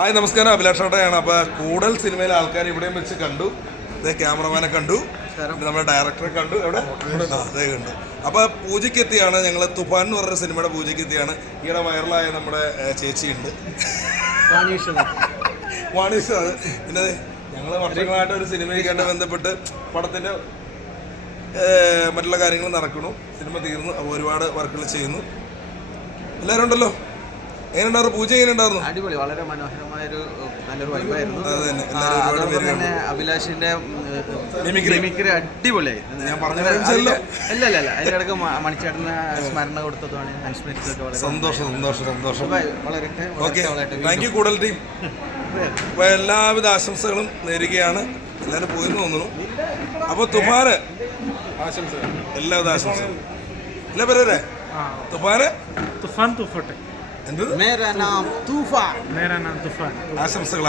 Hi നമസ്കാരം, അഭിലാഷോട്ടയാണ്. അപ്പോൾ കൂടുതൽ സിനിമയിലെ ആൾക്കാർ ഇവിടെയും വെച്ച് കണ്ടു. ഇതേ ക്യാമറമാനെ കണ്ടു, നമ്മുടെ ഡയറക്ടറെ കണ്ടു, എവിടെ അതേ കണ്ടു. അപ്പോൾ പൂജയ്ക്ക് എത്തിയാണ് ഞങ്ങൾ. തുഫാൻ എന്ന് പറഞ്ഞ സിനിമയുടെ പൂജയ്ക്ക് എത്തിയാണ്. ഈയിടെ വൈറലായ നമ്മുടെ ചേച്ചിയുണ്ട്, വാണീഷാണ്. പിന്നെ ഞങ്ങൾ വർഷങ്ങളായിട്ട് ഒരു സിനിമയ്ക്കായിട്ട് ബന്ധപ്പെട്ട് പടത്തിൻ്റെ മറ്റുള്ള കാര്യങ്ങൾ നടക്കണു. സിനിമ തീർന്നു, അപ്പോൾ ഒരുപാട് വർക്കുകൾ ചെയ്യുന്നു. എല്ലാവരും ഉണ്ടല്ലോ. എങ്ങനെയുണ്ടായിരുന്നു പൂജ? എങ്ങനെയുണ്ടായിരുന്നു? അടിപൊളി, വളരെ മനോഹരമായ ഒരു നല്ലൊരു വൈബായിരുന്നു. അതോടൊപ്പം തന്നെ അഭിലാഷിന്റെ മിമിക്രി അടിപൊളിയായി. ഞാൻ പറഞ്ഞു അല്ല അതിനിടക്ക് മണിച്ചേട്ടന് സ്മരണ കൊടുത്തതാണ് അനുസ്മരിച്ചതൊക്കെ സന്തോഷം. വളരെ ഓക്കെ, താങ്ക് യു കൂടുതൽ ടീം. അപ്പോൾ എല്ലാവിധ ആശംസകളും നേരുകയാണ്. എല്ലാവരും പോയെന്ന് തോന്നുന്നു. അപ്പോൾ തുഫാന് എല്ലാവിധ ആശംസകളും. എല്ലാ പേരെ തുഫാൻ മേരാ നാം തൂഫാൻ. ആശംസകൾ.